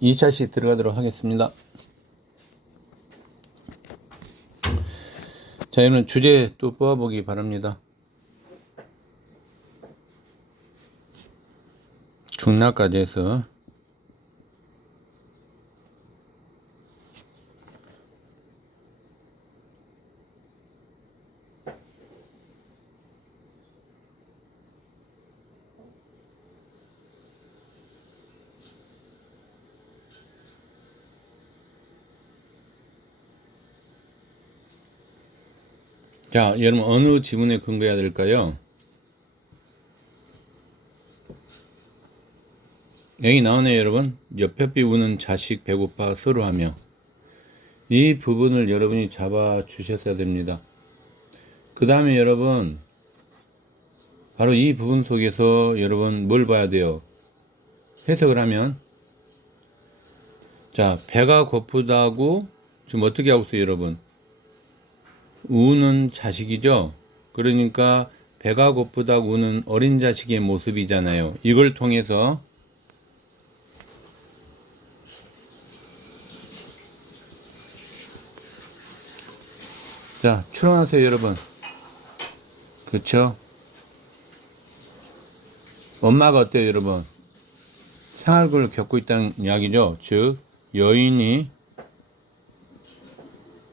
2차씩 들어가도록 하겠습니다. 자, 여러분 주제 또 뽑아보기 바랍니다. 중락까지 해서 자, 여러분 어느 지문에 근거해야 될까요? 여기 나오네요, 여러분. 옆옆이 우는 자식 배고파 서로하며. 이 부분을 여러분이 잡아 주셨어야 됩니다. 그 다음에 여러분 바로 이 부분 속에서 여러분 뭘 봐야 돼요? 해석을 하면, 자, 배가 고프다고 지금 어떻게 하고 있어요, 여러분? 우는 자식이죠. 그러니까 배가 고프다고 우는 어린 자식의 모습이잖아요. 이걸 통해서 자, 추론하세요, 여러분. 그렇죠? 엄마가 어때요, 여러분? 생활고를 겪고 있다는 이야기죠. 즉 여인이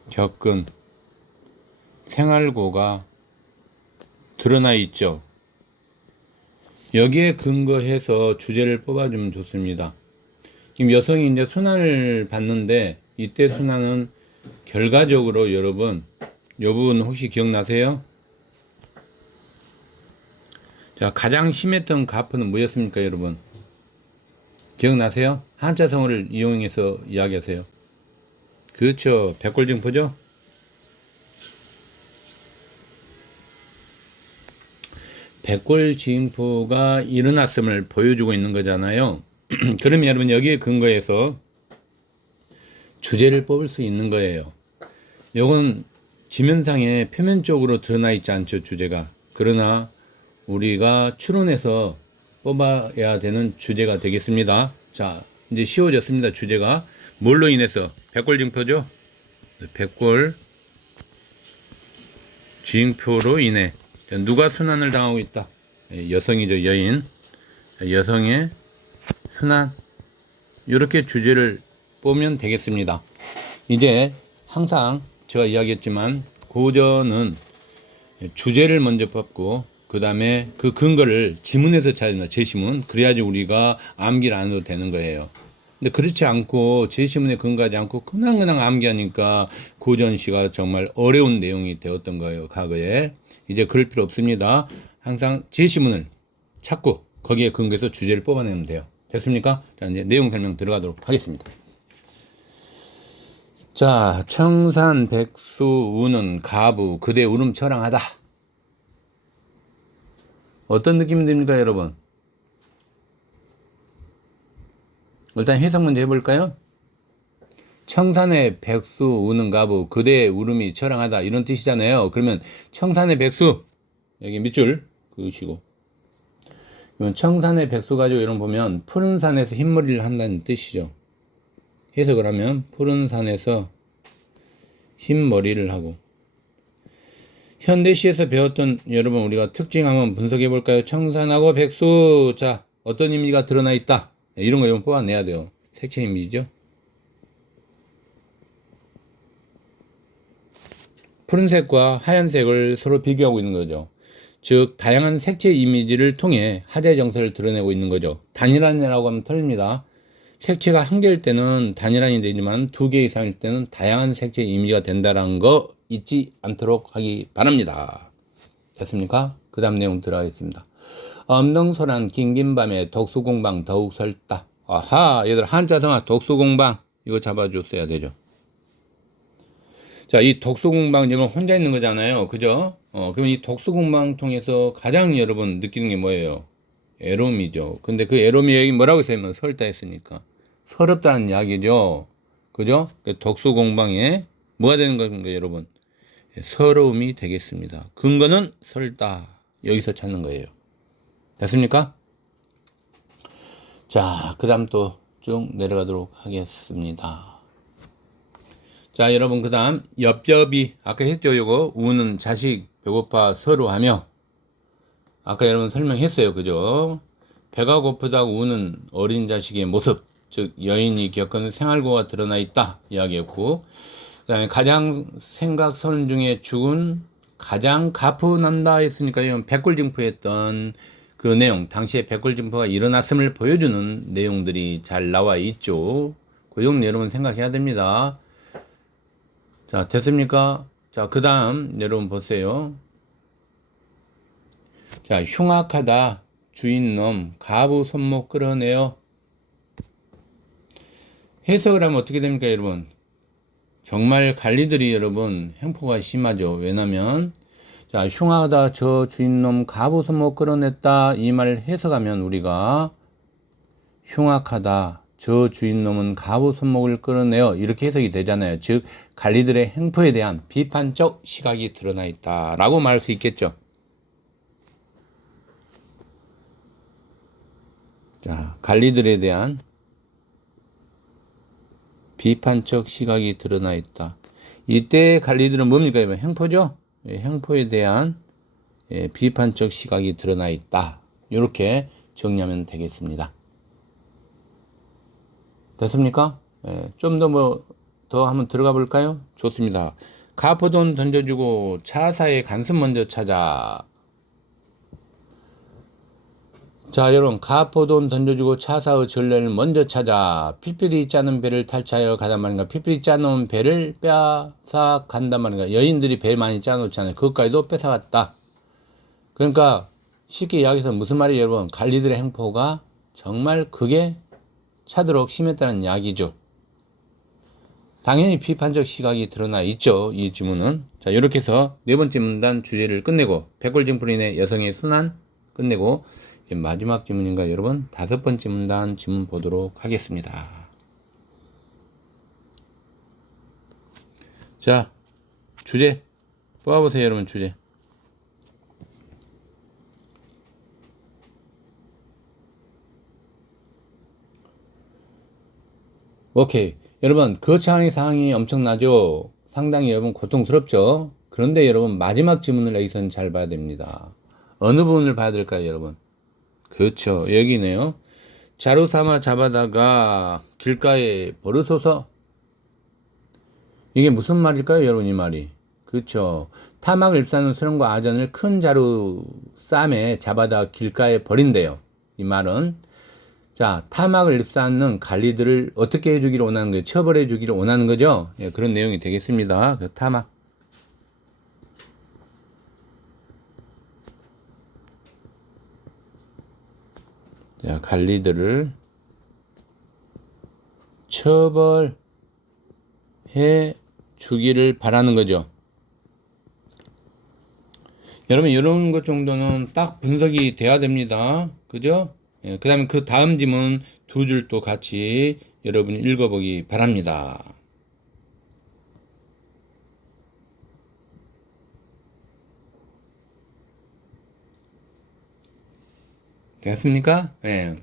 겪은 생활고가 드러나 있죠. 여기에 근거해서 주제를 뽑아주면 좋습니다. 지금 여성이 이제 순환을 받는데, 이때 순환은 결과적으로 여러분, 요 부분 혹시 기억나세요? 자, 가장 심했던 가포는 뭐였습니까, 여러분? 기억나세요? 한자성어를 이용해서 이야기하세요. 그렇죠. 백골증포죠? 백골증포가 일어났음을 보여주고 있는 거잖아요. 그러면 여러분 여기에 근거해서 주제를 뽑을 수 있는 거예요. 요건 지면상에 표면적으로 드러나 있지 않죠, 주제가. 그러나 우리가 추론해서 뽑아야 되는 주제가 되겠습니다. 자, 이제 쉬워졌습니다. 주제가 뭘로 인해서? 백골증표죠. 백골증표로 인해 누가 순환을 당하고 있다? 여성이죠, 여인. 여성의 순환. 이렇게 주제를 보면 되겠습니다. 이제 항상 제가 이야기했지만 고전은 주제를 먼저 뽑고 그 다음에 그 근거를 지문에서 찾아야 된다. 제시문. 그래야지 우리가 암기를 안 해도 되는 거예요. 근데 그렇지 않고 제시문에 근거하지 않고 그냥 암기하니까 고전시가 정말 어려운 내용이 되었던 거예요, 과거에. 이제 그럴 필요 없습니다. 항상 제시문을 찾고 거기에 근거해서 주제를 뽑아내면 돼요. 됐습니까? 자, 이제 내용 설명 들어가도록 하겠습니다. 자, 청산 백수 우는 가부 그대 울음 처량하다. 어떤 느낌이 듭니까, 여러분? 일단 해석 먼저 해볼까요? 청산의 백수 우는 가부 그대의 울음이 처량하다, 이런 뜻이잖아요. 그러면 청산의 백수, 여기 밑줄 그으시고, 그러면 청산의 백수 가지고 이런 보면 푸른 산에서 흰머리를 한다는 뜻이죠. 해석을 하면 푸른 산에서 흰머리를 하고, 현대시에서 배웠던 여러분 우리가 특징 한번 분석해 볼까요? 청산하고 백수, 자, 어떤 의미가 드러나 있다, 이런 거 뽑아내야 돼요. 색채 이미지죠. 푸른색과 하얀색을 서로 비교하고 있는 거죠. 즉 다양한 색채 이미지를 통해 하자의 정서를 드러내고 있는 거죠. 단일한이라고 하면 틀립니다. 색채가 한 개일 때는 단일한이 되지만 두 개 이상일 때는 다양한 색채 이미지가 된다는 거 잊지 않도록 하기 바랍니다. 됐습니까? 그 다음 내용 들어가겠습니다. 엄동소란 긴긴 밤에 독수공방 더욱 설다. 아하, 얘들 한자성아 독수공방 이거 잡아줬어야 되죠. 자, 이 독수공방 여러분 혼자 있는 거잖아요, 그죠? 그럼 이 독수공방 통해서 가장 여러분 느끼는 게 뭐예요? 애로움이죠. 근데 그 애로움이 여기 뭐라고 했으면 설다 했으니까 서럽다는 이야기죠, 그죠? 독수공방에 뭐가 되는 건가요, 여러분? 서러움이 되겠습니다. 근거는 설다, 여기서 찾는 거예요. 됐습니까? 자, 그 다음 또 쭉 내려가도록 하겠습니다. 자, 여러분, 그 다음 엽접이 아까 했죠. 요거 우는 자식 배고파 서로 하며, 아까 여러분 설명했어요. 그죠? 배가 고프다고 우는 어린 자식의 모습, 즉 여인이 겪은 생활고가 드러나 있다 이야기했고, 그 다음에 가장 생각선 중에 죽은 가장 가포난다 했으니까 이건 백골증포했던 그 내용, 당시에 백골증포가 일어났음을 보여주는 내용들이 잘 나와 있죠. 그 정도 여러분 생각해야 됩니다. 자, 됐습니까? 자, 그 다음 여러분 보세요. 자, 흉악하다. 주인놈 가부 손목 끌어내요. 해석을 하면 어떻게 됩니까, 여러분? 정말 관리들이 여러분 행포가 심하죠. 왜냐면 자, 흉하다 저 주인놈 가부 손목 끌어냈다 이 말을 해석하면 우리가 흉악하다 저 주인놈은 가부 손목을 끌어내요 이렇게 해석이 되잖아요. 즉 관리들의 행포에 대한 비판적 시각이 드러나 있다 라고 말할 수 있겠죠. 자, 관리들에 대한 비판적 시각이 드러나 있다. 이때 관리들은 뭡니까? 행포죠? 행포에 대한 비판적 시각이 드러나 있다. 이렇게 정리하면 되겠습니다. 됐습니까? 좀 더 한번 들어가 볼까요? 좋습니다. 가포돈 던져주고 차사의 간섭 먼저 찾아. 자, 여러분, 가포돈 던져주고 차사의 전례를 먼저 찾아 필필이 짜는 배를 탈차하여 가단 말인가. 필필이 짜놓은 배를 뺏어 간단 말인가. 여인들이 배 많이 짜놓잖아요. 그것까지도 뺏어갔다. 그러니까 쉽게 이야기해서 무슨 말이에요, 여러분? 관리들의 행포가 정말 극에 차도록 심했다는 이야기죠. 당연히 비판적 시각이 드러나 있죠, 이 지문은. 자, 이렇게 해서 네 번째 문단 주제를 끝내고 백골증풀인의 여성의 순환 끝내고 마지막 지문인가 여러분 다섯 번째 문단 지문 보도록 하겠습니다. 자, 주제 뽑아보세요, 여러분. 주제 오케이. 여러분 거창의 상황이 엄청나죠. 상당히 여러분 고통스럽죠. 그런데 여러분 마지막 지문을 여기서는 잘 봐야 됩니다. 어느 부분을 봐야 될까요, 여러분? 그렇죠. 여기네요. 자루 삼아 잡아다가 길가에 버르소서. 이게 무슨 말일까요, 여러분? 이 말이. 그렇죠. 타막을 ip사는 수령과 아전을 큰 자루 쌈에 잡아다 길가에 버린대요. 이 말은 자, 타막을 ip사는 관리들을 어떻게 해주기를 원하는 거예요? 처벌해 주기를 원하는 거죠. 예, 그런 내용이 되겠습니다. 그 타막. 자, 관리들을 처벌해 주기를 바라는 거죠. 여러분, 이런 것 정도는 딱 분석이 돼야 됩니다. 그죠? 예, 그 다음에 그 다음 지문 두 줄 또 같이 여러분이 읽어보기 바랍니다. 됐습니까? 예.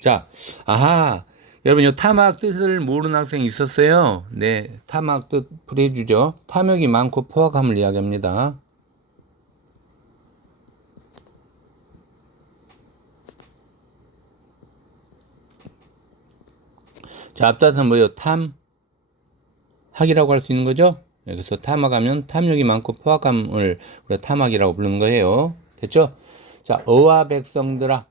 자, 아하. 여러분, 이 타막 뜻을 모르는 학생이 있었어요. 네, 타막 뜻 풀이해주죠. 탐욕이 많고 포악함을 이야기합니다. 자, 앞따라서 뭐예요? 탐학이라고 할 수 있는 거죠? 네, 그래서 탐학하면 탐욕이 많고 포악함을 우리가 탐학이라고 부르는 거예요. 됐죠? 자, 어와 백성들아.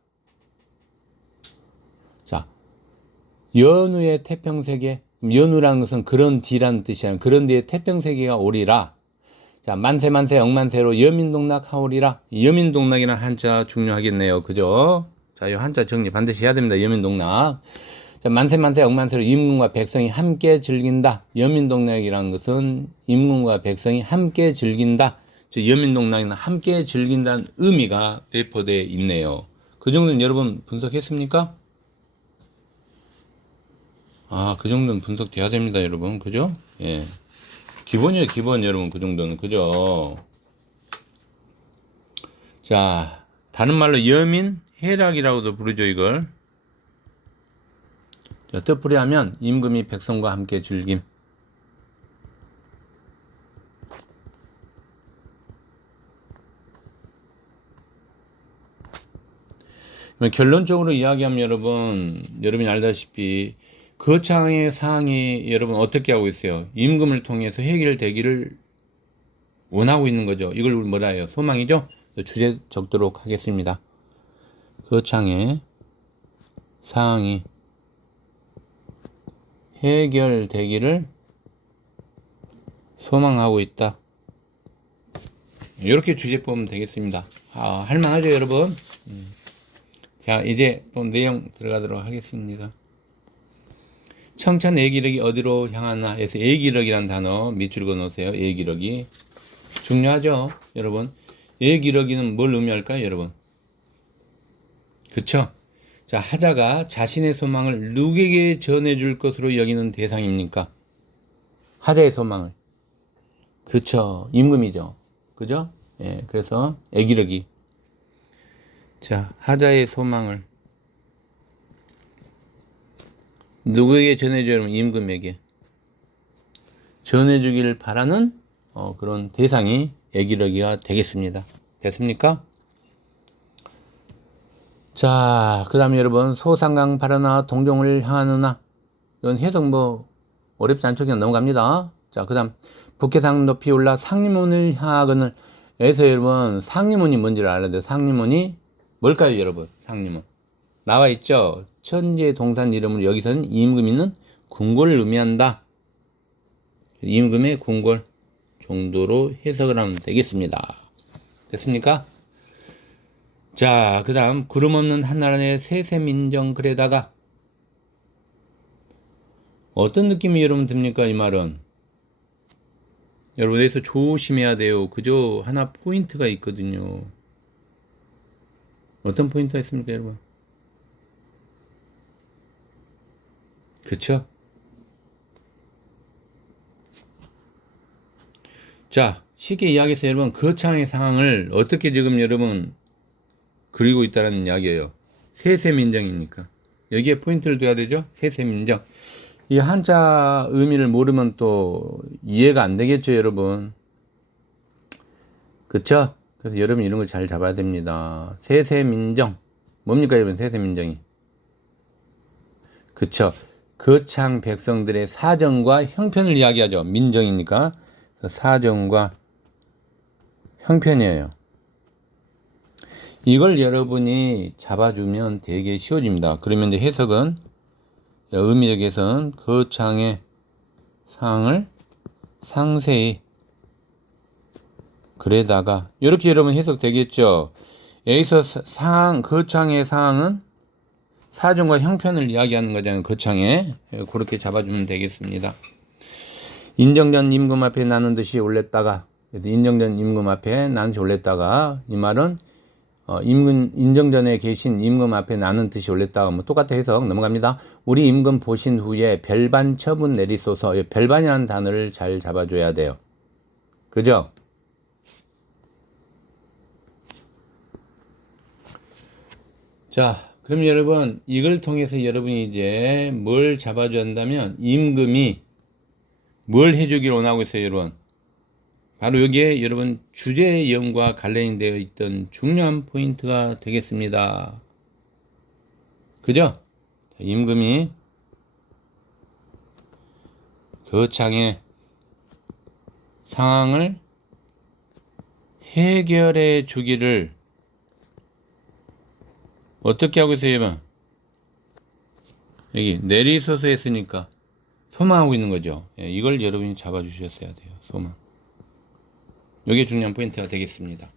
자, 연후의 태평세계. 연후라는 것은 그런 뒤라는 뜻이야. 그런 뒤에 태평세계가 오리라. 자, 만세 억만세로 여민동락하오리라. 여민동락이라는 한자 중요하겠네요. 그죠? 자, 이 한자 정리 반드시 해야 됩니다. 여민동락. 자, 만세 억만세로 임금과 백성이 함께 즐긴다. 여민동락이라는 것은 임금과 백성이 함께 즐긴다. 즉 여민동락이나 함께 즐긴다는 의미가 내포되어 있네요. 그 정도는 여러분 분석했습니까? 아, 그 정도는 분석돼야 됩니다, 여러분. 그죠? 예. 기본이에요, 기본, 여러분. 그 정도는. 그죠? 자, 다른 말로 여민 해락이라고도 부르죠, 이걸. 자, 뜻풀이하면 임금이 백성과 함께 즐김. 결론적으로 이야기하면 여러분이 알다시피 거창의 사항이 여러분 어떻게 하고 있어요? 임금을 통해서 해결되기를 원하고 있는 거죠. 이걸 뭐라 해요? 소망이죠? 주제 적도록 하겠습니다. 거창의 사항이 해결되기를 소망하고 있다. 이렇게 주제 보면 되겠습니다. 할만하죠, 여러분? 자, 이제 또 내용 들어가도록 하겠습니다. 청천 애기력이 어디로 향하나 해서 애기력이란 단어 밑줄 그어 놓으세요. 애기력이 중요하죠, 여러분. 애기력이는 뭘 의미할까요, 여러분? 그쵸? 자, 하자가 자신의 소망을 누구에게 전해줄 것으로 여기는 대상입니까? 하자의 소망을. 그쵸, 임금이죠. 그죠? 예, 그래서 애기력이. 자, 하자의 소망을 누구에게 전해주려면 임금에게 전해주기를 바라는 그런 대상이 애기력이가 되겠습니다. 됐습니까? 자, 그 다음에 여러분, 소상강 발언하 동종을 향하느나. 이건 해석 어렵지 않죠? 그냥 넘어갑니다. 자, 그 다음, 북해상 높이 올라 상림문을 향하거늘. 에서 여러분, 상림문이 뭔지를 알아야 돼요. 상림문이 뭘까요, 여러분? 상림문. 나와 있죠? 천재 동산 이름으로 여기서는 임금이는 궁궐을 의미한다. 임금의 궁궐 정도로 해석을 하면 되겠습니다. 됐습니까? 자, 그 다음 구름 없는 한나라의 세세민정 글에다가 어떤 느낌이 여러분 듭니까? 이 말은 여러분 여기서 조심해야 돼요. 그저 하나 포인트가 있거든요. 어떤 포인트가 있습니까, 여러분? 그쵸? 자, 쉽게 이야기해서 여러분 거창의 상황을 어떻게 지금 여러분 그리고 있다는 이야기예요. 세세민정이니까 여기에 포인트를 둬야 되죠. 세세민정. 이 한자 의미를 모르면 또 이해가 안 되겠죠, 여러분. 그쵸? 그래서 여러분 이런 걸 잘 잡아야 됩니다. 세세민정. 뭡니까, 여러분? 세세민정이. 그쵸? 거창 백성들의 사정과 형편을 이야기하죠. 민정이니까. 사정과 형편이에요. 이걸 여러분이 잡아주면 되게 쉬워집니다. 그러면 이제 해석은, 의미적 해석은 거창의 상을 상세히 그래다가 이렇게 여러분 해석 되겠죠. 여기서 거창의 상은 사정과 형편을 이야기하는 거잖아요. 거창에 그렇게 잡아주면 되겠습니다. 인정전 임금 앞에 나는 듯이 올렸다가, 인정전 임금 앞에 나는 듯이 올렸다가, 이 말은 인정전에 계신 임금 앞에 나는 듯이 올렸다가 똑같아 해석 넘어갑니다. 우리 임금 보신 후에 별반 처분 내리소서. 별반이라는 단어를 잘 잡아줘야 돼요. 그죠? 자, 그럼 여러분 이걸 통해서 여러분이 이제 뭘 잡아줘야 한다면 임금이 뭘 해주기를 원하고 있어요, 여러분. 바로 여기에 여러분 주제형과 관련되어 있던 중요한 포인트가 되겠습니다. 그죠? 임금이 거창의 상황을 해결해 주기를 어떻게 하고 있어요, 여러분? 여기 내리소서 했으니까 소망하고 있는 거죠. 이걸 여러분이 잡아주셨어야 돼요. 소망. 이게 중요한 포인트가 되겠습니다.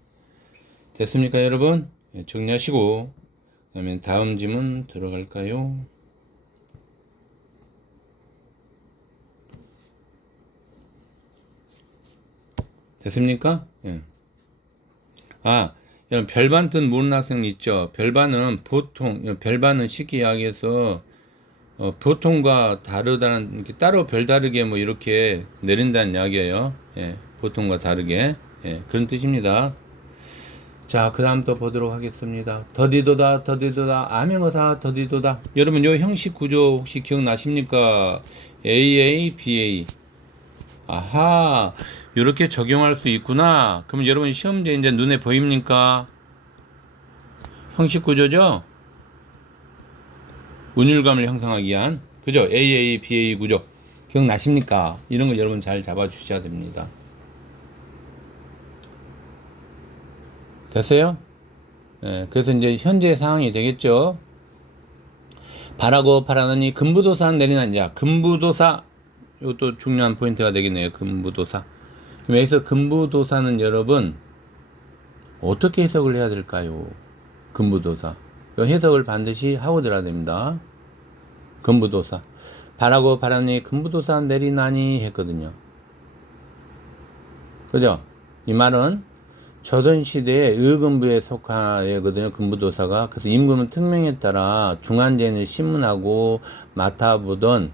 됐습니까, 여러분? 정리하시고 그다음에 다음 질문 들어갈까요? 됐습니까? 예. 여러분 별반 뜻 모르는 학생 있죠? 별반은 쉽게 이야기해서 보통과 다르다는, 이렇게 따로 별다르게 이렇게 내린다는 이야기예요. 보통과 다르게. 그런 뜻입니다. 자, 그 다음 또 보도록 하겠습니다. 더디도다, 더디도다, 암행어사 더디도다. 여러분, 요 형식 구조 혹시 기억나십니까? AA, BA. 아하, 이렇게 적용할 수 있구나. 그럼 여러분, 시험제 이제 눈에 보입니까? 형식 구조죠? 운율감을 형성하기 위한. 그죠? AA, BA 구조. 기억나십니까? 이런 거 여러분 잘 잡아주셔야 됩니다. 됐어요? 예, 그래서 이제 현재 상황이 되겠죠. 바라고 바라느니 금부도사 내리나니. 자, 금부도사 이것도 중요한 포인트가 되겠네요. 금부도사. 그럼 여기서 금부도사는 여러분 어떻게 해석을 해야 될까요? 금부도사. 이 해석을 반드시 하고 들어야 됩니다. 금부도사. 바라고 바라니 금부도사 내리나니 했거든요. 그죠? 이 말은 조선시대의 의금부에 속하거든요. 금부도사가. 그래서 임금은 특명에 따라 중한제는 신문하고 맡아보던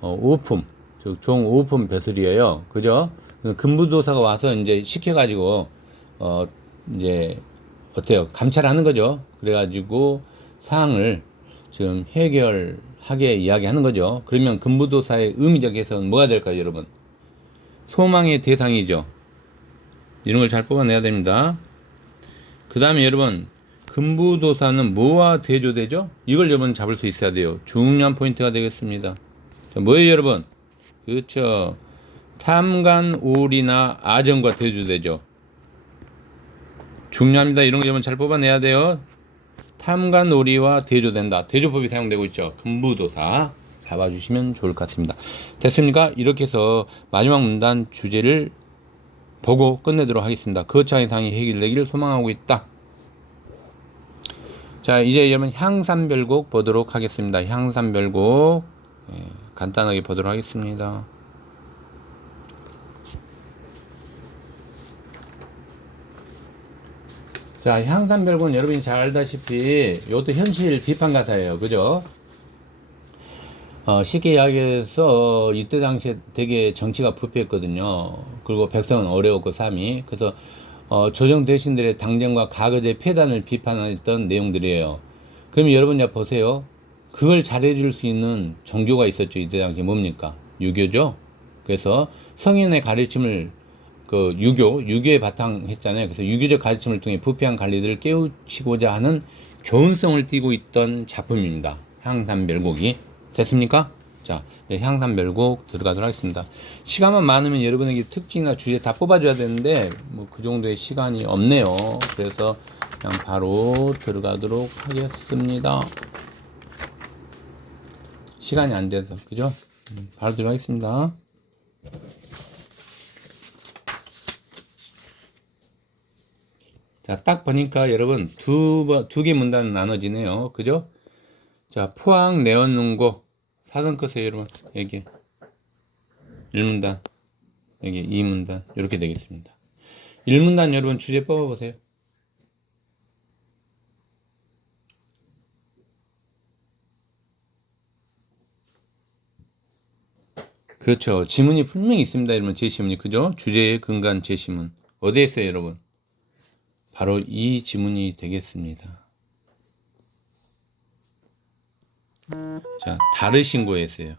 오품, 즉 종오품 벼슬이에요. 그죠? 금부도사가 와서 이제 시켜가지고 이제 어때요? 감찰하는 거죠. 그래가지고 사항을 지금 해결하게 이야기하는 거죠. 그러면 금부도사의 의미적 해석은 뭐가 될까요, 여러분? 소망의 대상이죠. 이런 걸 잘 뽑아내야 됩니다. 그 다음에 여러분, 금부도사는 뭐와 대조되죠? 이걸 여러분 잡을 수 있어야 돼요. 중요한 포인트가 되겠습니다. 자, 뭐예요, 여러분? 그렇죠. 탐관오리나 아정과 대조되죠. 중요합니다. 이런 거 여러분 잘 뽑아내야 돼요. 탐관오리와 대조된다. 대조법이 사용되고 있죠. 금부도사. 잡아주시면 좋을 것 같습니다. 됐습니까? 이렇게 해서 마지막 문단 주제를 보고 끝내도록 하겠습니다. 거창의 상이 해결되기를 소망하고 있다. 자, 이제 여러분 향산별곡 보도록 하겠습니다. 향산별곡 간단하게 보도록 하겠습니다. 자, 향산별곡은 여러분이 잘 알다시피 이것도 현실 비판 가사예요. 그죠? 쉽게 이야기해서 이때 당시에 되게 정치가 부패했거든요. 그리고 백성은 어려웠고 삶이. 그래서 조정 대신들의 당정과 가거제 폐단을 비판했던 내용들이에요. 그럼 여러분 이제 보세요. 그걸 잘해줄 수 있는 종교가 있었죠. 이때 당시에 뭡니까? 유교죠. 그래서 성인의 가르침을 유교에 바탕했잖아요. 그래서 유교적 가르침을 통해 부패한 관리들을 깨우치고자 하는 교훈성을 띠고 있던 작품입니다. 향산별곡이. 됐습니까? 자, 향산별곡 들어가도록 하겠습니다. 시간만 많으면 여러분에게 특징이나 주제 다 뽑아줘야 되는데 뭐 그 정도의 시간이 없네요. 그래서 그냥 바로 들어가도록 하겠습니다. 시간이 안 돼서 그죠? 바로 들어가겠습니다. 자, 딱 보니까 여러분 두 개 문단은 나눠지네요. 그죠? 자, 포항 내었는고 사선 끄세요, 여러분. 여기 1문단, 여기 2문단 이렇게 되겠습니다. 1문단 여러분 주제 뽑아보세요. 그렇죠. 지문이 분명히 있습니다, 여러분. 제시문이. 그죠? 주제에 근간 제시문. 어디에 있어요, 여러분? 바로 이 지문이 되겠습니다. 자, 다르신고에 있어요.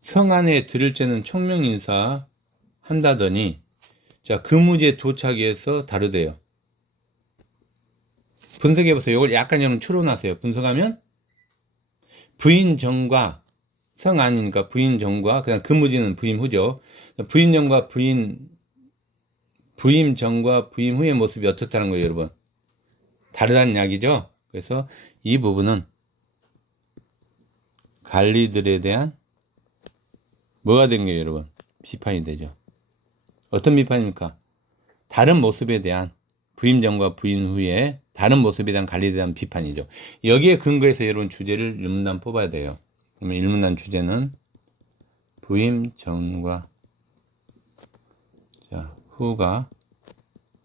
성 안에 들을 때는 총명인사 한다더니, 자, 그 무제 도착해서 다르대요. 분석해보세요. 이걸 약간 여러분 추론하세요. 분석하면, 부인정과, 성 안이니까 부인정과, 그다음 근무지는 부임 후죠. 부인정과 부임 전과 부임 후의 모습이 어떻다는 거예요, 여러분? 다르다는 이야기죠? 그래서 이 부분은 관리들에 대한 뭐가 된 거예요, 여러분? 비판이 되죠. 어떤 비판입니까? 다른 모습에 대한 부임 전과 부임 후에 다른 모습에 대한 관리에 대한 비판이죠. 여기에 근거해서 여러분 주제를 1문단 뽑아야 돼요. 그러면 1문단 주제는 부임 전과 자, 후가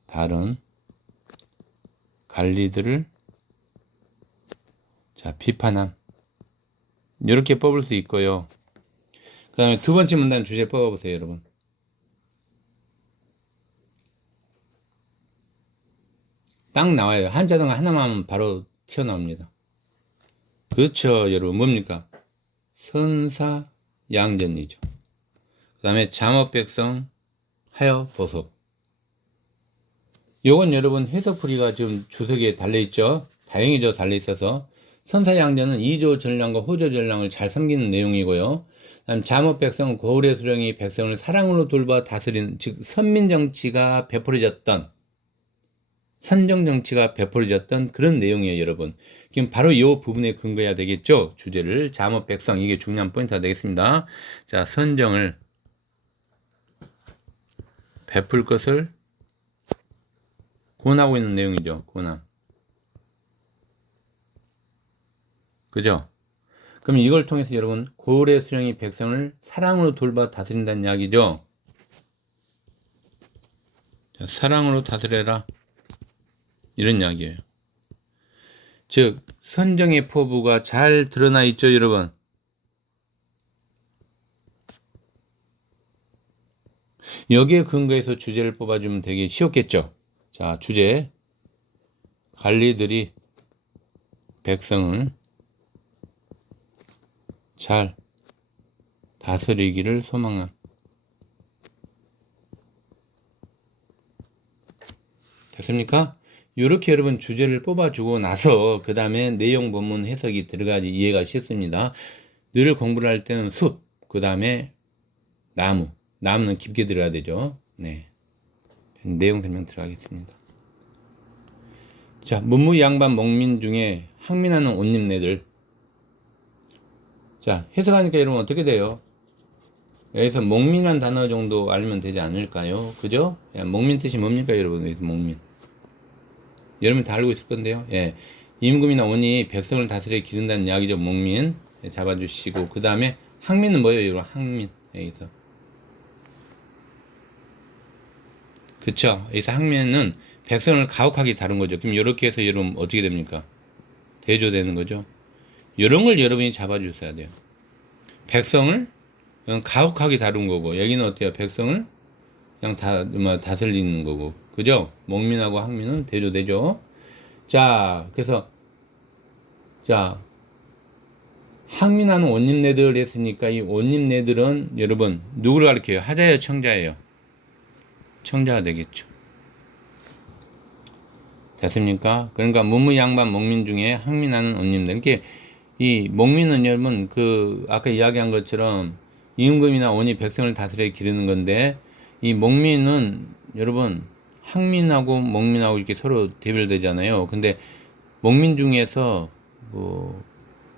다른 관리들을 자, 비판함. 이렇게 뽑을 수 있고요. 그 다음에 두 번째 문단 주제 뽑아보세요, 여러분. 딱 나와요. 한자동 하나만 하면 바로 튀어나옵니다. 그렇죠, 여러분. 뭡니까? 선사양전이죠. 그 다음에 잠업백성 하여 보소. 요건 여러분 해석풀이가 지금 주석에 달려있죠. 다행이죠. 달려있어서 선사양전은 이조 전량과 호조 전량을 잘 섬기는 내용이고요. 다음 잠업백성 고을의 수령이 백성을 사랑으로 돌봐 다스리는, 즉 선민정치가 베풀어졌던, 선정정치가 베풀어졌던 그런 내용이에요, 여러분. 지금 바로 이 부분에 근거해야 되겠죠. 주제를 잠업백성, 이게 중요한 포인트가 되겠습니다. 자, 선정을 베풀 것을 권하고 있는 내용이죠. 권함. 그죠? 그럼 이걸 통해서 여러분 고을의 수령이 백성을 사랑으로 돌봐 다스린다는 이야기죠. 자, 사랑으로 다스려라, 이런 이야기예요. 즉 선정의 포부가 잘 드러나 있죠, 여러분. 여기에 근거해서 주제를 뽑아주면 되게 쉬웠겠죠. 자, 주제. 관리들이 백성을 잘 다스리기를 소망함. 됐습니까? 이렇게 여러분 주제를 뽑아주고 나서 그 다음에 내용 본문 해석이 들어가지 이해가 쉽습니다. 늘 공부를 할 때는 숲, 그 다음에 나무는 깊게 들어가야 되죠. 네. 내용 설명 들어가겠습니다. 자, 문무양반 목민 중에 항민하는 옷입네들. 자, 해석하니까 여러분 어떻게 돼요? 여기서 목민한 단어 정도 알면 되지 않을까요? 그죠? 야, 목민 뜻이 뭡니까, 여러분? 여기서 목민. 여러분 다 알고 있을 건데요. 예. 임금이나 원이 백성을 다스려 기른다는 이야기죠. 목민. 예, 잡아주시고. 그 다음에 항민은 뭐예요, 여러분? 항민. 여기서. 그쵸? 여기서 항민은 백성을 가혹하게 다룬 거죠. 그럼 이렇게 해서 여러분 어떻게 됩니까? 대조되는 거죠. 이런 걸 여러분이 잡아주셔야 돼요. 백성을 그냥 가혹하게 다룬 거고, 여기는 어때요? 백성을 그냥 다스리는 거고, 그죠? 목민하고 항민은 대조되죠. 자, 그래서 자, 항민하는 옷입네들 했으니까 이 옷입네들은 여러분 누구를 가리켜요? 하자예요, 청자예요? 청자가 되겠죠. 됐습니까? 그러니까 문무양반 목민 중에 항민하는 옷입네들. 이렇게 이 목민은 여러분 그 아까 이야기한 것처럼 임금이나 원이 백성을 다스려 기르는 건데, 이 목민은 여러분 항민하고 목민하고 이렇게 서로 대별되잖아요. 근데 목민 중에서 뭐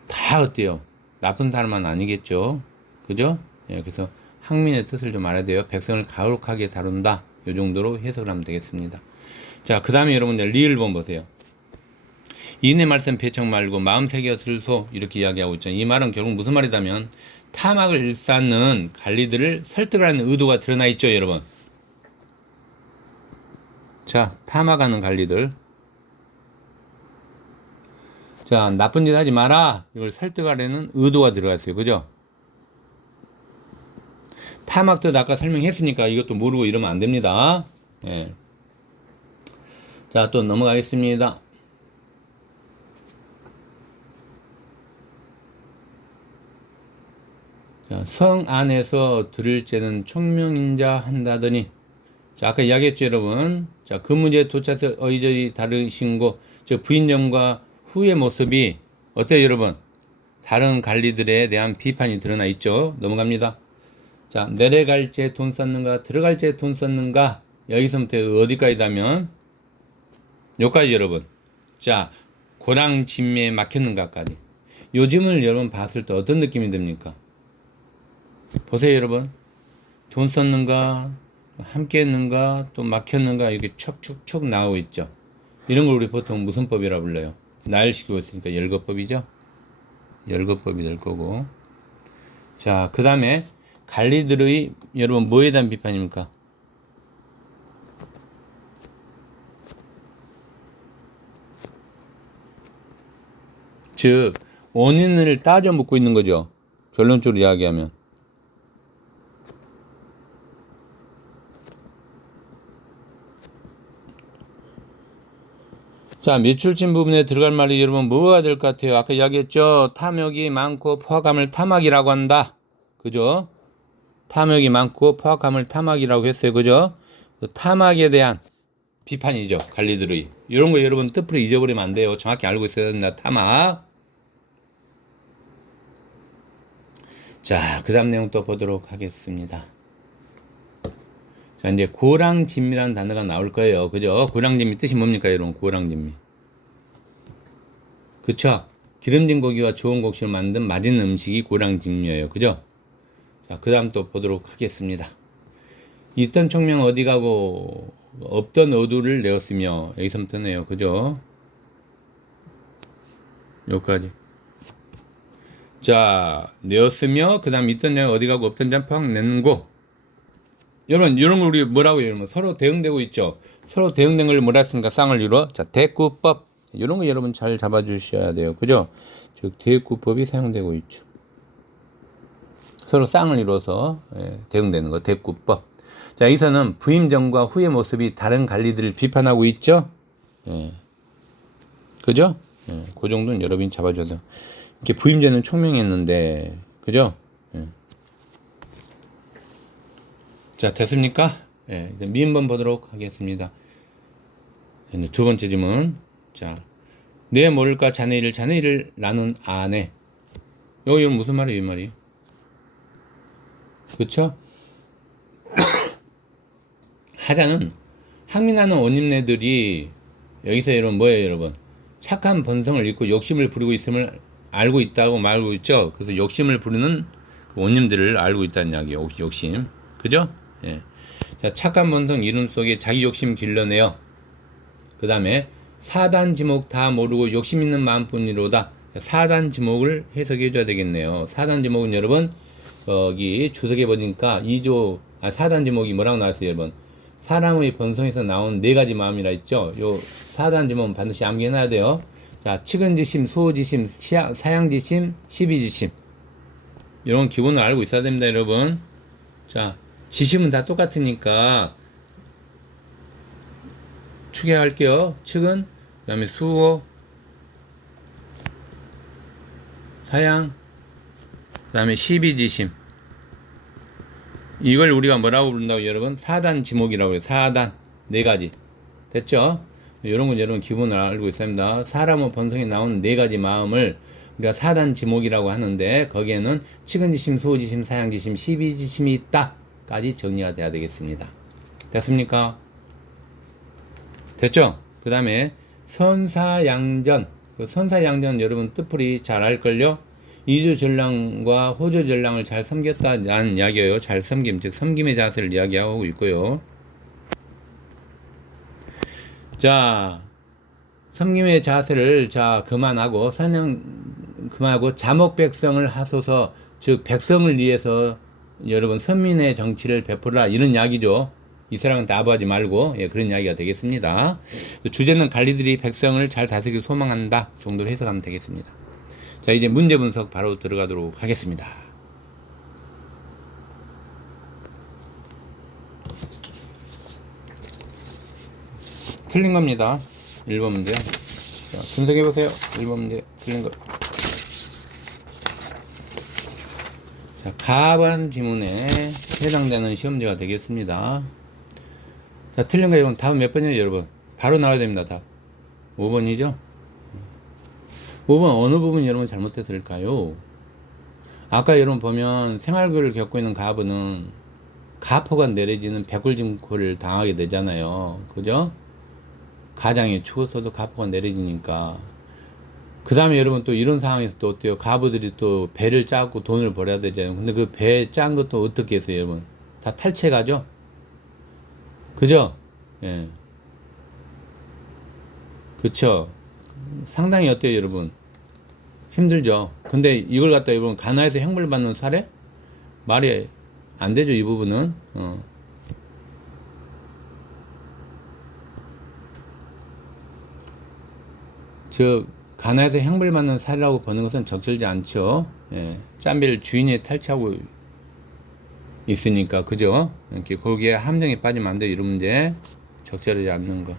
다 어때요? 나쁜 사람은 아니겠죠. 그죠? 예, 그래서 항민의 뜻을 좀 알아야 돼요. 백성을 가혹하게 다룬다. 이 정도로 해석을 하면 되겠습니다. 자, 그 다음에 여러분들 리을본 보세요. 이내 말씀 배척 말고 마음 새겨 들소, 이렇게 이야기하고 있잖아요. 이 말은 결국 무슨 말이냐면 탐악을 일삼는 관리들을 설득하는 의도가 드러나 있죠, 여러분. 자, 탐악하는 관리들. 자, 나쁜 짓 하지 마라, 이걸 설득하려는 의도가 들어가 있어요. 그죠? 탐악도 아까 설명했으니까 이것도 모르고 이러면 안 됩니다. 예. 자, 또 넘어가겠습니다. 자, 성 안에서 들을 죄는 총명인자 한다더니. 자, 아까 이야기했죠, 여러분. 자, 그 문제에 도차서 어이저리 다르신 곳, 저 부인정과 후의 모습이 어때요, 여러분? 다른 관리들에 대한 비판이 드러나 있죠. 넘어갑니다. 자, 내려갈 때 돈 썼는가, 들어갈 때 돈 썼는가, 여기서부터 어디까지다면 여기까지 여러분. 자, 고랑 진매에 막혔는가까지. 요즘을 여러분 봤을 때 어떤 느낌이 듭니까? 보세요, 여러분. 돈 썼는가, 함께 했는가, 또 막혔는가, 이렇게 촉촉촉 나오고 있죠. 이런 걸 우리 보통 무슨 법이라 불러요? 나열시키고 있으니까 열거법이죠. 열거법이 될 거고. 자, 그 다음에 관리들의 여러분 뭐에 대한 비판입니까? 즉 원인을 따져 묻고 있는 거죠. 결론적으로 이야기하면. 자, 밑줄진 부분에 들어갈 말이 여러분 뭐가 될 것 같아요? 아까 이야기했죠? 탐욕이 많고 포악함을 탐악이라고 한다. 그죠? 탐욕이 많고 포악함을 탐악이라고 했어요. 그죠? 그 탐악에 대한 비판이죠. 관리들의. 이런 거 여러분 뜻풀이 잊어버리면 안 돼요. 정확히 알고 있어야 된다. 탐악. 자, 그 다음 내용 또 보도록 하겠습니다. 자, 이제 고랑진미라는 단어가 나올 거예요. 그죠? 고랑진미 뜻이 뭡니까, 여러분? 고랑진미. 그쵸? 기름진 고기와 좋은 곡식을 만든 맛있는 음식이 고랑진미예요. 그죠? 자, 그 다음 또 보도록 하겠습니다. 있던 총명 어디 가고 없던 어두를 내었으며 여기서부터네요. 그죠? 여기까지. 자, 내었으며 그 다음 있던 자 어디 가고 없던 자 포악 냈고. 여러분 이런 걸 우리 뭐라고 해요? 서로 대응되고 있죠. 서로 대응된 걸 뭐라 했습니까? 쌍을 이루어. 자, 대꾸법. 이런 거 여러분 잘 잡아주셔야 돼요. 그죠? 즉 대꾸법이 사용되고 있죠. 서로 쌍을 이루어서 대응되는 거 대꾸법. 자, 여기서는 부임 전과 후의 모습이 다른 관리들을 비판하고 있죠. 그죠? 그 정도는 여러분이 잡아줘야 돼요. 이렇게 부임 전은 총명했는데, 그죠? 자, 됐습니까? 이제 미음번 보도록 하겠습니다. 두 번째 질문. 자, 내 모를까 자네 일을 나눈 아내. 여기 무슨 말이에요, 이 말이? 그쵸? 하자는 항민하는 원님네들이 여기서 여러분 뭐예요, 여러분? 착한 본성을 잃고 욕심을 부리고 있음을 알고 있다고 말고 있죠. 그래서 욕심을 부리는 그 원님들을 알고 있다는 이야기예요. 욕심. 그죠? 예. 자, 착한 본성 이름 속에 자기 욕심 길러내요. 그 다음에 사단 지목 다 모르고 욕심 있는 마음뿐이로다. 사단 지목을 해석해 줘야 되겠네요. 사단 지목은 여러분 여기 주석에 보니까 2조 사단 지목이 뭐라고 나왔어요, 여러분? 사람의 본성에서 나온 네 가지 마음이라 했죠. 요 사단 지목은 반드시 암기해 놔야 돼요. 자, 측은지심, 소지심, 사양지심, 시비지심. 이런 기본을 알고 있어야 됩니다, 여러분. 자, 지심은 다 똑같으니까 추계할게요. 측은, 그 다음에 수호, 사양, 그 다음에 시비지심. 이걸 우리가 뭐라고 부른다고 여러분? 사단 지목이라고 해요. 사단. 네 가지. 됐죠? 이런 건 여러분 기본을 알고 있어야 합니다. 사람의 본성에 나온 네 가지 마음을 우리가 사단 지목이라고 하는데 거기에는 측은지심, 수호지심, 사양지심, 시비지심이 있다까지 정리가 돼야 되겠습니다. 됐습니까? 됐죠? 그 다음에 선사양전. 선사양전 여러분 뜻풀이 잘 알걸요? 이조전랑과 호조전랑을 잘 섬겼다는 이야기예요. 잘 섬김, 즉 섬김의 자세를 이야기하고 있고요. 자, 섬김의 자세를 그만하고 그만하고 자목백성을 하소서, 즉 백성을 위해서 여러분 선민의 정치를 베풀라 이런 이야기죠. 이스라엘한테 아부하지 말고 그런 이야기가 되겠습니다. 주제는 관리들이 백성을 잘 다스리기 소망한다 정도로 해석하면 되겠습니다. 자, 이제 문제 분석 바로 들어가도록 하겠습니다. 틀린 겁니다. 1번 문제. 자, 분석해 보세요. 1번 문제 틀린 거. 자, 가반 지문에 해당되는 시험지가 되겠습니다. 자, 틀린 거 여러분 답은 몇 번이에요, 여러분? 바로 나와야 됩니다. 답 5번이죠? 5번 어느 부분이 여러분 잘못됐을까요? 아까 여러분 보면 생활고를 겪고 있는 가부는 가포가 내려지는 백골짐코를 당하게 되잖아요. 그죠? 가장이 죽었어도 가포가 내려지니까. 그 다음에 여러분 또 이런 상황에서 또 어때요? 가부들이 또 배를 짜고 돈을 벌어야 되잖아요. 근데 그 배 짠 것도 어떻게 했어요, 여러분? 다 탈취해 가죠? 그죠? 예. 그쵸? 상당히 어때요, 여러분? 힘들죠? 근데 이걸 갖다 여러분 가나에서 형벌 받는 사례? 말이 안 되죠, 이 부분은. 즉 가나에서 형벌 받는 사례라고 보는 것은 적절지 않죠. 짬배를 주인이 탈취하고 있으니까, 그죠? 이렇게 거기에 함정에 빠지면 안 돼요. 이런 문제 적절하지 않는 거.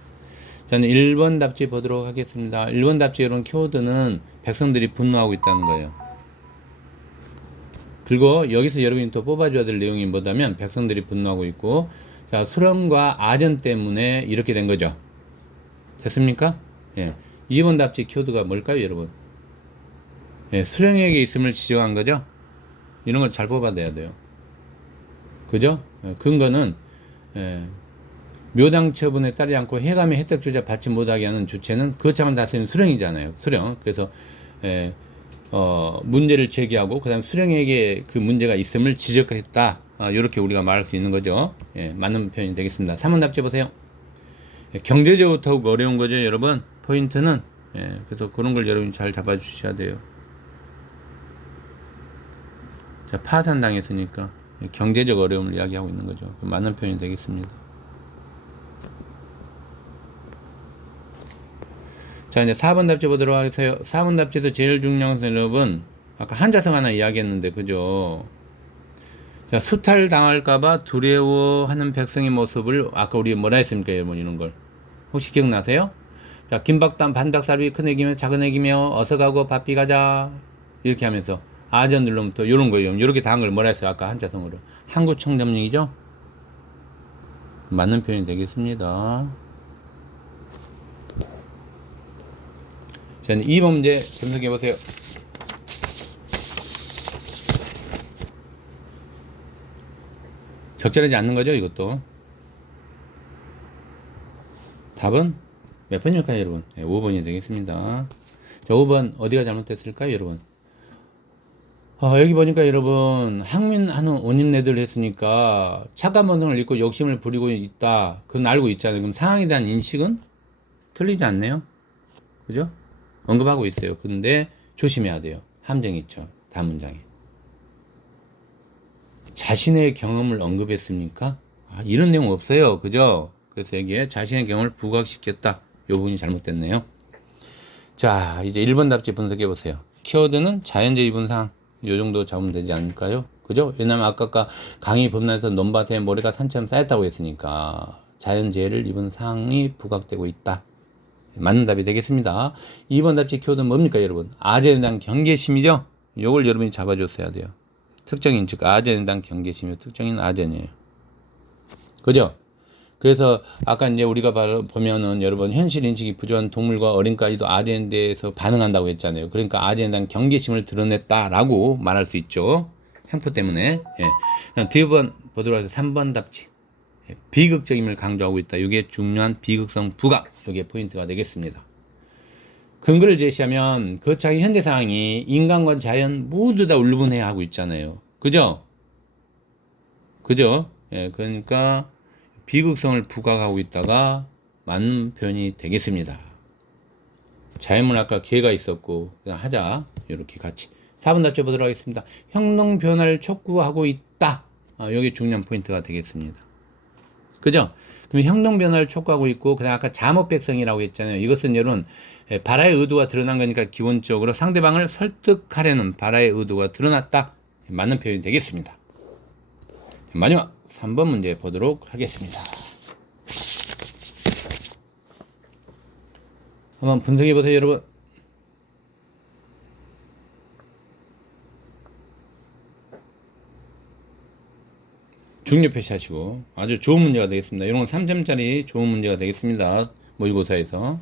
저는 1번 답지 보도록 하겠습니다. 1번 답지 이런 키워드는 백성들이 분노하고 있다는 거예요. 그리고 여기서 여러분이 또 뽑아줘야 될 내용이 뭐냐면 백성들이 분노하고 있고, 자, 수령과 아전 때문에 이렇게 된 거죠. 됐습니까? 예. 2번 답지 키워드가 뭘까요, 여러분? 예, 수령에게 있음을 지적한 거죠. 이런 걸 잘 뽑아내야 돼요. 그죠? 예, 근거는 묘당 처분에 따르지 않고 해감의 혜택조차 받지 못하게 하는 주체는 거창한 다스리는 수령이잖아요. 수령. 그래서 문제를 제기하고 그다음 수령에게 그 문제가 있음을 지적했다. 이렇게 우리가 말할 수 있는 거죠. 예, 맞는 표현이 되겠습니다. 3번 답지 보세요. 예, 경제적으로 더욱 어려운 거죠, 여러분. 포인트는 그래서 그런 걸 여러분이 잘 잡아주셔야 돼요. 자, 파산당했으니까 경제적 어려움을 이야기하고 있는 거죠. 맞는 표현이 되겠습니다. 자, 이제 4번 답지 보도록 하겠어요. 4번 답지에서 제일 중요한 것은 여러분, 아까 한자성 하나 이야기했는데, 그죠? 자, 수탈당할까봐 두려워하는 백성의 모습을, 아까 우리 뭐라 했습니까, 여러분, 이런 걸. 혹시 기억나세요? 자, 김박단 반닭살비 큰 애기며 작은 애기며 어서 가고 바삐 가자. 이렇게 하면서, 아전 눌러부터 요런 거예요. 요렇게 당한 걸 뭐라 했어요? 아까 한자성으로. 항구청점령이죠? 맞는 표현이 되겠습니다. 자, 2번 문제 분석해 보세요. 적절하지 않는 거죠, 이것도. 답은 몇 번일까요, 여러분? 네, 5번이 되겠습니다. 자, 5번 어디가 잘못됐을까요, 여러분? 여기 보니까 여러분, 항민하는 온입내들 했으니까 착한 본성을 잃고 욕심을 부리고 있다. 그건 알고 있잖아요. 그럼 상황에 대한 인식은 틀리지 않네요. 그죠? 언급하고 있어요. 근데 조심해야 돼요. 함정이 있죠. 다음 문장에. 자신의 경험을 언급했습니까? 이런 내용 없어요. 그죠? 그래서 여기에 자신의 경험을 부각시켰다. 이 부분이 잘못됐네요. 자, 이제 1번 답지 분석해 보세요. 키워드는 자연재해 분상. 요 정도 잡으면 되지 않을까요? 그죠? 왜냐면 아까 강이 범람해서 논밭에 모래가 산처럼 쌓였다고 했으니까 자연재해를 입은 상이 부각되고 있다. 맞는 답이 되겠습니다. 2번 답지 키워드는 뭡니까, 여러분? 아재에 대한 경계심이죠? 요걸 여러분이 잡아줬어야 돼요. 특정인, 즉 아재에 대한 경계심이요. 특정인 아재이에요. 그죠? 그래서 아까 이제 우리가 보면은 여러분 현실 인식이 부족한 동물과 어린까지도 아재에 대해서 반응한다고 했잖아요. 그러니까 아재에 대한 경계심을 드러냈다라고 말할 수 있죠. 횡포 때문에. 예. 뒤에 번 보도록 해서 3번 답지. 비극적임을 강조하고 있다. 이게 중요한 비극성 부각. 이게 포인트가 되겠습니다. 근거를 제시하면 거창한 현대 상황이 인간과 자연 모두 다 울분해야 하고 있잖아요. 그죠? 그죠? 예, 그러니까 비극성을 부각하고 있다가 맞는 표현이 되겠습니다. 자연문 아까 개가 있었고 그냥 하자. 이렇게 같이 4번 답지 보도록 하겠습니다. 형동 변화를 촉구하고 있다. 여기 중요한 포인트가 되겠습니다. 그죠? 그럼 형동 변화를 촉구하고 있고 그다음 아까 잠옷백성이라고 했잖아요. 이것은 여러분 바라의 의도가 드러난 거니까 기본적으로 상대방을 설득하려는 바라의 의도가 드러났다. 맞는 표현이 되겠습니다. 마지막 3번 문제 보도록 하겠습니다. 한번 분석해 보세요, 여러분. 중요 표시하시고 아주 좋은 문제가 되겠습니다. 이런 건 3점짜리 좋은 문제가 되겠습니다. 모의고사에서.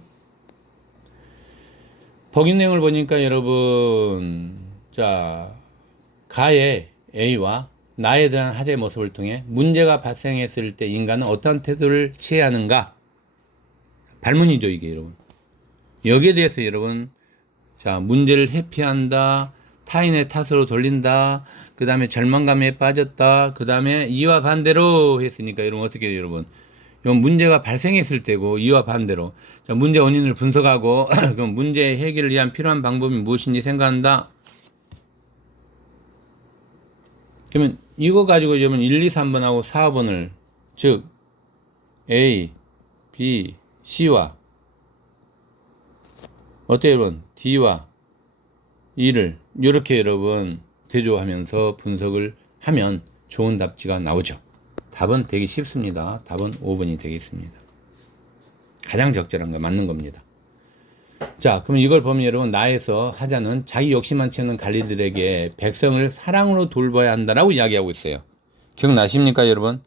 복인 내용을 보니까 여러분, 자, 가의 A와 나에 대한 하자의 모습을 통해 문제가 발생했을 때 인간은 어떠한 태도를 취해야 하는가? 발문이죠, 이게 여러분. 여기에 대해서 여러분, 자, 문제를 회피한다, 타인의 탓으로 돌린다, 그 다음에 절망감에 빠졌다, 그 다음에 이와 반대로 했으니까 여러분 어떻게 해요, 여러분? 이건 문제가 발생했을 때고 이와 반대로. 자, 문제 원인을 분석하고 그럼 문제 해결을 위한 필요한 방법이 무엇인지 생각한다. 그러면 이거 가지고 여러분 1, 2, 3번하고 4번을 즉 A, B, C와 어때요 여러분? D와 E를 이렇게 여러분 대조하면서 분석을 하면 좋은 답지가 나오죠. 답은 되기 쉽습니다. 답은 5번이 되겠습니다. 가장 적절한 거 맞는 겁니다. 자, 그럼 이걸 보면 여러분, 나에서 하자는 자기 욕심만 채우는 관리들에게 백성을 사랑으로 돌봐야 한다라고 이야기하고 있어요. 기억나십니까, 여러분?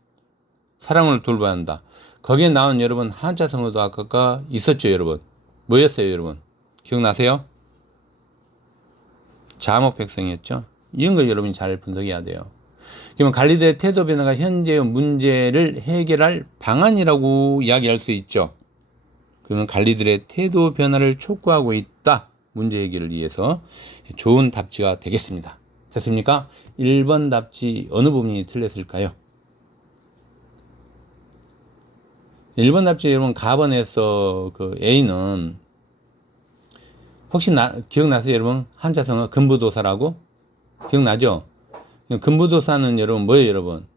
사랑으로 돌봐야 한다. 거기에 나온 여러분 한자 성어도 아까 있었죠, 여러분. 뭐였어요, 여러분? 기억나세요? 자목 백성이었죠. 이런 거 여러분이 잘 분석해야 돼요. 그러면 관리들의 태도 변화가 현재의 문제를 해결할 방안이라고 이야기할 수 있죠. 그러면 관리들의 태도 변화를 촉구하고 있다. 문제 해결을 위해서 좋은 답지가 되겠습니다. 됐습니까? 1번 답지 어느 부분이 틀렸을까요? 1번 답지 여러분 가번에서 그 A는 혹시 기억나세요 여러분? 한자성어 근부도사라고? 기억나죠? 근부도사는 여러분 뭐예요 여러분?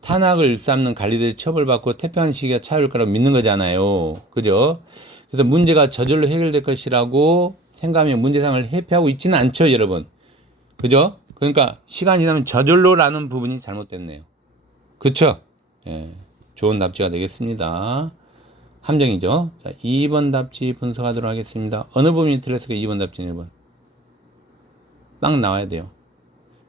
탄압을 일삼는 관리들이 처벌받고 태평한 시기가 찾아올 거라고 믿는 거잖아요. 그죠? 그래서 문제가 저절로 해결될 것이라고 생각하면 문제상을 회피하고 있지는 않죠, 여러분. 그죠? 그러니까 시간이 지나면 저절로라는 부분이 잘못됐네요. 그쵸? 예, 좋은 답지가 되겠습니다. 함정이죠. 자, 2번 답지 분석하도록 하겠습니다. 어느 부분이 틀렸을까? 2번 답지는 1번. 딱 나와야 돼요.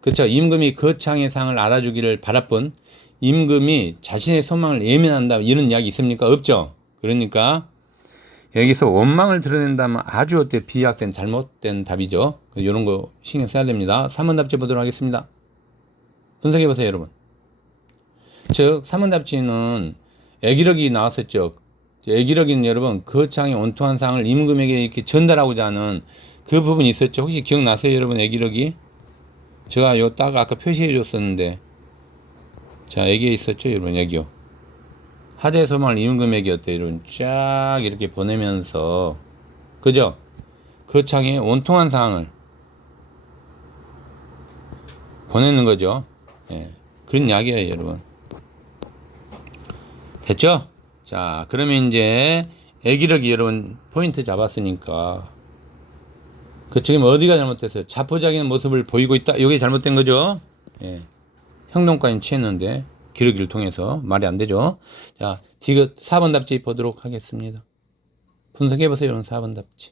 그쵸? 임금이 거창의 상을 알아주기를 바랄 뿐 임금이 자신의 소망을 예민한다 이런 이야기 있습니까? 없죠. 그러니까 여기서 원망을 드러낸다면 아주 어때 비약된 잘못된 답이죠. 이런 거 신경 써야 됩니다. 3번 답지 보도록 하겠습니다. 분석해 보세요, 여러분. 즉 3번 답지는 애기력이 나왔었죠. 애기력인 여러분 거창의 온통한 상을 임금에게 이렇게 전달하고자 하는 그 부분이 있었죠. 혹시 기억나세요, 여러분? 애기력이 제가 요 딱 아까 표시해 줬었는데 자, 여기에 있었죠, 여러분, 여기요. 하대 소망을 임금에게 어때, 이런 쫙 이렇게 보내면서, 그죠? 거창의 온통한 사항을 보내는 거죠. 예. 그런 이야기예요, 여러분. 됐죠? 자, 그러면 이제 애기력이 여러분 포인트 잡았으니까. 그 지금 어디가 잘못됐어요? 자포자기한 모습을 보이고 있다. 이게 잘못된 거죠? 예. 행동까지 취했는데 기르기를 통해서 말이 안 되죠. 자, 디귿 4번 답지 보도록 하겠습니다. 분석해 보세요. 여러분 4번 답지.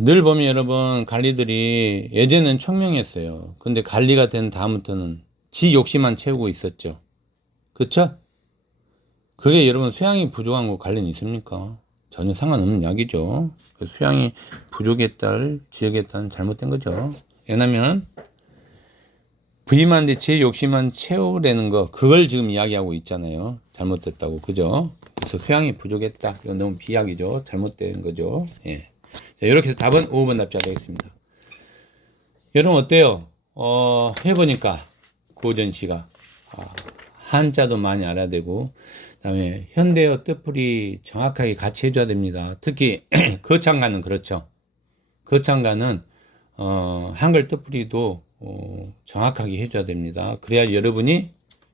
늘 보면 여러분 관리들이 예전엔 총명했어요. 근데 관리가 된 다음부터는 지 욕심만 채우고 있었죠. 그쵸? 그게 여러분 수양이 부족한 거 관련이 있습니까? 전혀 상관없는 이야기죠. 수양이 부족했다를 지역했다는 잘못된 거죠. 왜냐면 부임하는데 제 욕심만 채우려는 거 그걸 지금 이야기하고 있잖아요. 잘못됐다고. 그죠? 그래서 수양이 부족했다. 이건 너무 비약이죠. 잘못된 거죠. 예. 자, 이렇게 해서 답은 5번 답지가 되겠습니다. 여러분 어때요? 해보니까 고전시가 한자도 많이 알아야 되고 그다음에 현대어 뜻풀이 정확하게 같이 해줘야 됩니다. 특히 거창가는 그렇죠. 거창가는 한글 뜻풀이도 정확하게 해줘야 됩니다. 그래야 여러분이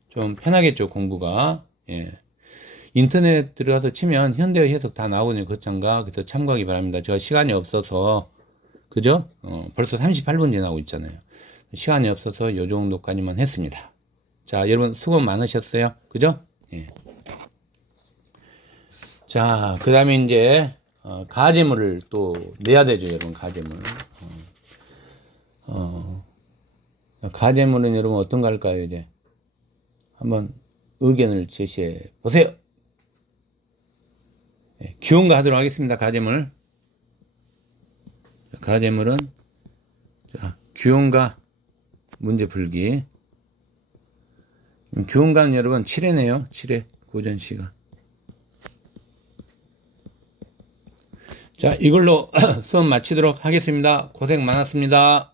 좀 편하겠죠, 공부가. 예. 인터넷 들어가서 치면 현대어 해석 다 나오거든요, 거창가. 그래서 참고하기 바랍니다. 제가 시간이 없어서, 그죠? 벌써 38분 지나고 있잖아요. 시간이 없어서 요 정도까지만 했습니다. 자, 여러분 수고 많으셨어요. 그죠? 예. 자, 그 다음에 이제, 가제물을 또 내야 되죠, 여러분, 가제물. 가제물은 여러분 어떤가 할까요, 이제? 한번 의견을 제시해 보세요. 네, 기온가 하도록 하겠습니다, 가제물. 가제물은, 자, 기온가 문제 풀기. 기온가는 여러분 7회네요, 7회, 고전시가. 자, 이걸로 수업 마치도록 하겠습니다. 고생 많았습니다.